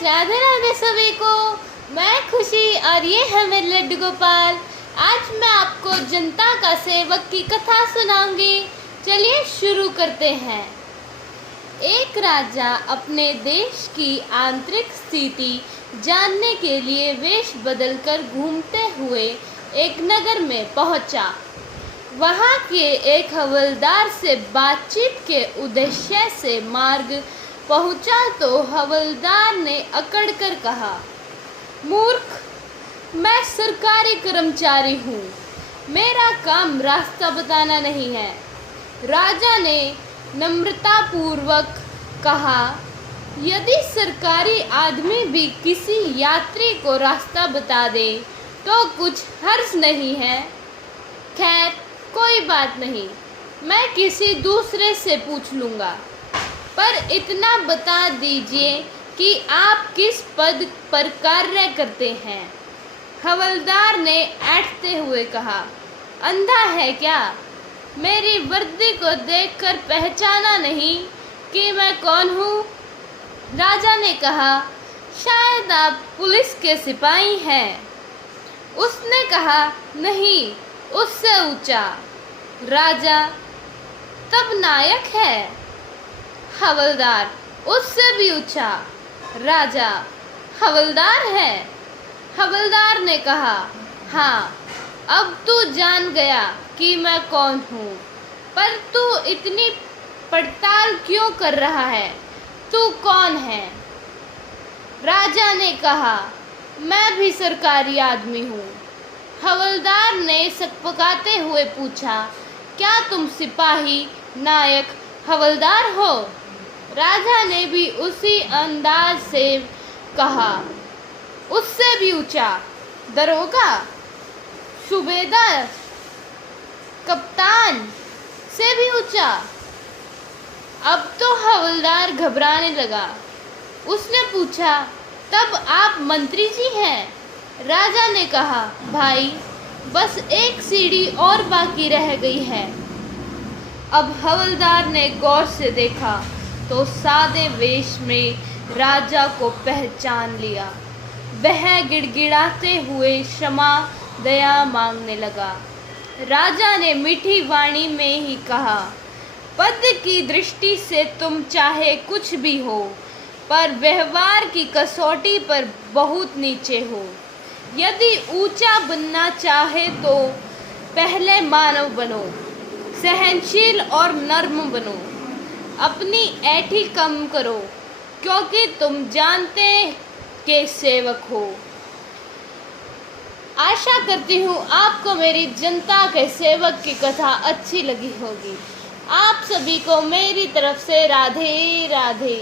Guys, Radhe Radhe सभी को। मैं खुशी और ये है मेरे लड्डू गोपाल। आज मैं आपको जनता का सेवक की कथा सुनाऊंगी। चलिए शुरू करते हैं। एक राजा अपने देश की आंतरिक स्थिति जानने के लिए वेश बदलकर घूमते हुए एक नगर में पहुंचा। वहां के एक हवलदार से बातचीत के उद्देश्य से मार्ग पहुंचा तो हवलदार ने अकड़कर कहा, मूर्ख, मैं सरकारी कर्मचारी हूँ, मेरा काम रास्ता बताना नहीं है। राजा ने नम्रतापूर्वक कहा, यदि सरकारी आदमी भी किसी यात्री को रास्ता बता दे तो कुछ हर्ज नहीं है। खैर, कोई बात नहीं, मैं किसी दूसरे से पूछ लूँगा, पर इतना बता दीजिए कि आप किस पद पर कार्य करते हैं। हवलदार ने ऐंठते हुए कहा, अंधा है क्या? मेरी वर्दी को देखकर पहचाना नहीं कि मैं कौन हूँ? राजा ने कहा, शायद आप पुलिस के सिपाही हैं। उसने कहा, नहीं, उससे ऊंचा। राजा, तब नायक है। हवलदार, उससे भी ऊंचा। राजा, हवलदार है। हवलदार ने कहा, हाँ, अब तू जान गया कि मैं कौन हूँ, पर तू इतनी पड़ताल क्यों कर रहा है? तू कौन है? राजा ने कहा, मैं भी सरकारी आदमी हूँ। हवलदार ने सकपकाते हुए पूछा, क्या तुम सिपाही, नायक, हवलदार हो? राजा ने भी उसी अंदाज से कहा, उससे भी ऊंचा। दरोगा, सूबेदार, कप्तान से भी ऊंचा। अब तो हवलदार घबराने लगा। उसने पूछा, तब आप मंत्री जी हैं? राजा ने कहा, भाई, बस एक सीढ़ी और बाकी रह गई है। अब हवलदार ने गौर से देखा तो सादे वेश में राजा को पहचान लिया। वह गिड़गिड़ाते हुए क्षमा दया मांगने लगा। राजा ने मीठी वाणी में ही कहा, पद की दृष्टि से तुम चाहे कुछ भी हो, पर व्यवहार की कसौटी पर बहुत नीचे हो। यदि ऊंचा बनना चाहे तो पहले मानव बनो, सहनशील और नर्म बनो। अपनी ऐठी कम करो, क्योंकि तुम जानते के सेवक हो। आशा करती हूँ आपको मेरी जनता के सेवक की कथा अच्छी लगी होगी। आप सभी को मेरी तरफ से राधे राधे।